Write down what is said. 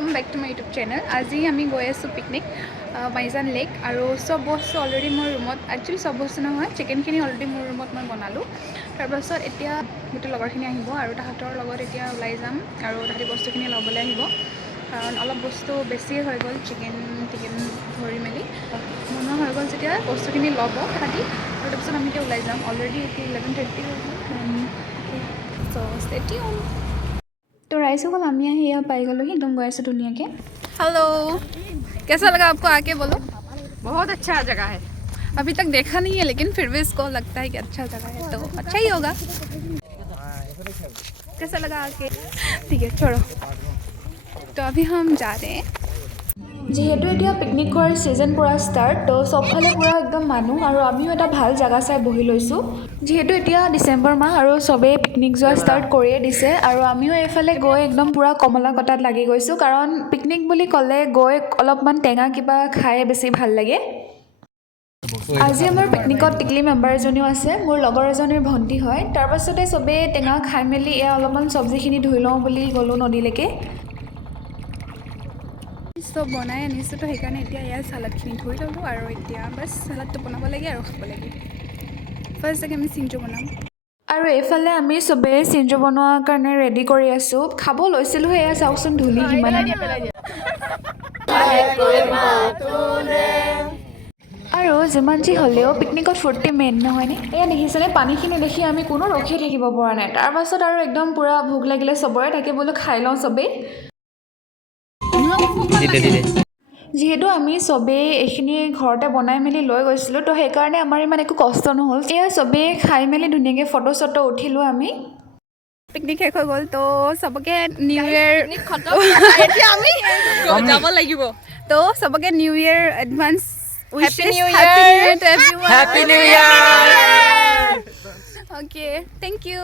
Welcome back to my YouTube channel. आज आमी गई आसो पिकनिक माइजान लेक और सब बस्तु अलरेडी मोर रूमत एक्चुअली सब बस्तु नहय चिकेनखिनि अलरेडी मोर रूमत मैं बनालो तार पाছত एतिया गोटे लगरखिनि आहिब और ताहातर लगत एतिया उलाई जाम और ताहाति बस्तुखिनि लबले आहिब कारण अलप बस्तु बेছি হৈ গ'ল चिकेन धरि मेली मनोৱা হৈ গ'ল যেতিয়া बस्तुखिनि लब ताहाति और तारपाছত आमी এতিয়া उलाई जाम अलरेडी 11:30 হৈ ग'ल सो स्टे ट्यून। तो राइस को हम यहाँ पाई गलो एकदम गए से दुनिया के। हेलो, कैसा लगा आपको आके बोलो? बहुत अच्छा जगह है। अभी तक देखा नहीं है लेकिन फिर भी इसको लगता है कि अच्छा जगह है तो अच्छा ही होगा। कैसा लगा आके? ठीक है छोड़ो। तो अभी हम जा रहे हैं যিহেতু এতিয়া পিকনিকৰ সিজন পুৰা ষ্টাৰ্ট তো সবফালে পুৰা একদম মানুহ আৰু আমিও এটা ভাল জায়গা চাই বহি লৈছোঁ যিহেতু এতিয়া ডিসেম্বৰ মাহ আৰু সবে পিকনিক যোৱা ষ্টাৰ্ট কৰিয়ে দিছে আৰু আমিও এইফালে গৈ একদম পুৰা কমলা কটাত লাগি গৈছোঁ কাৰণ পিকনিক বুলি ক'লে গৈ অলপমান টেঙা কিবা খাই বেছি ভাল লাগে। আজি আমাৰ পিকনিকত টিকলি মেম্বাৰ এজনীও আছে, মোৰ লগৰ এজনীৰ ভণ্টি হয়। তাৰ পাছতে সবে টেঙা খাই মেলি এয়া অলপমান চব্জিখিনি ধুই লওঁ বুলি গ'লোঁ নদীলৈকে। सब बनाई आनिছোঁ तो সেইকাৰণে এতিয়া ইয়াৰ সালাডখিনি ধুই ল'লোঁ আৰু এতিয়া বাছ সালাডটো বনাব লাগে আৰু খাব লাগে। ফাৰ্ষ্ট আমি চিঞ্জু বনাম আৰু এইফালে আমি সবে চিঞ্জু বনোৱাৰ কাৰণে ৰেডি কৰি আছোঁ। খাব লৈছিলোঁ এয়া চাওকচোন ধূলি কিমান আৰু যিমান যি হ'লেও পিকনিকত ফূৰ্তি মেইন নহয়নে? এয়া দেখিছেনে পানীখিনি দেখি আমি কোনো ৰখি থাকিব পৰা নাই। তাৰ পাছত আৰু একদম পুৰা ভোক লাগিলে সবৰে তাকে বোলো খাই লওঁ সবেই। যিহেতু আমি সবে এইখিনি ঘৰতে বনাই মেলি লৈ গৈছিলোঁ তো সেইকাৰণে আমাৰ ইমান একো কষ্ট নহ'ল। এয়া সবে খাই মেলি ধুনীয়াকৈ ফটো চটো উঠিলোঁ আমি। পিকনিক শেষ হৈ গ'ল তো সবকে নিউ ইয়েৰ এতিয়া আমি যাব লাগিব তো সবকে new year advance Happy New Year to everyone. Happy New Year. Okay, thank you.